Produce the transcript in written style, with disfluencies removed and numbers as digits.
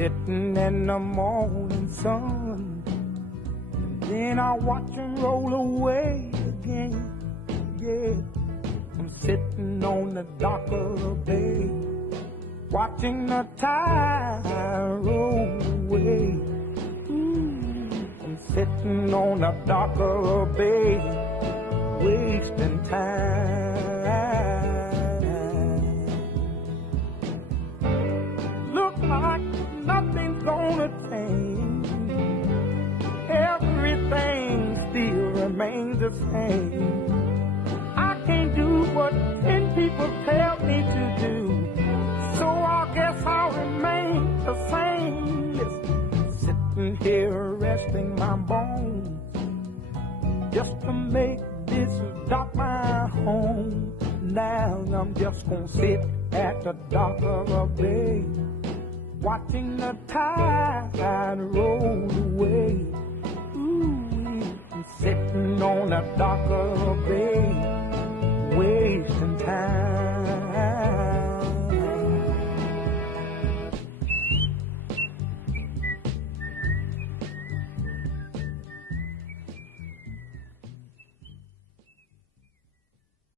sitting in the morning sun, and then I watch him roll away again. Yeah, I'm sitting on the dock of the bay, watching the tide roll away. I'm sitting on the dock of the bay, wasting time. Look like nothing's gonna change, everything still remains the same. I can't do what 10 people tell me to do, so I guess I'll remain the same. Listen, sitting here resting my bones, just to make this dock my home. Now I'm just gonna sit at the dock of a bay, watching the tide roll away. Ooh, I'm sitting on the dock of a bay, wasting time.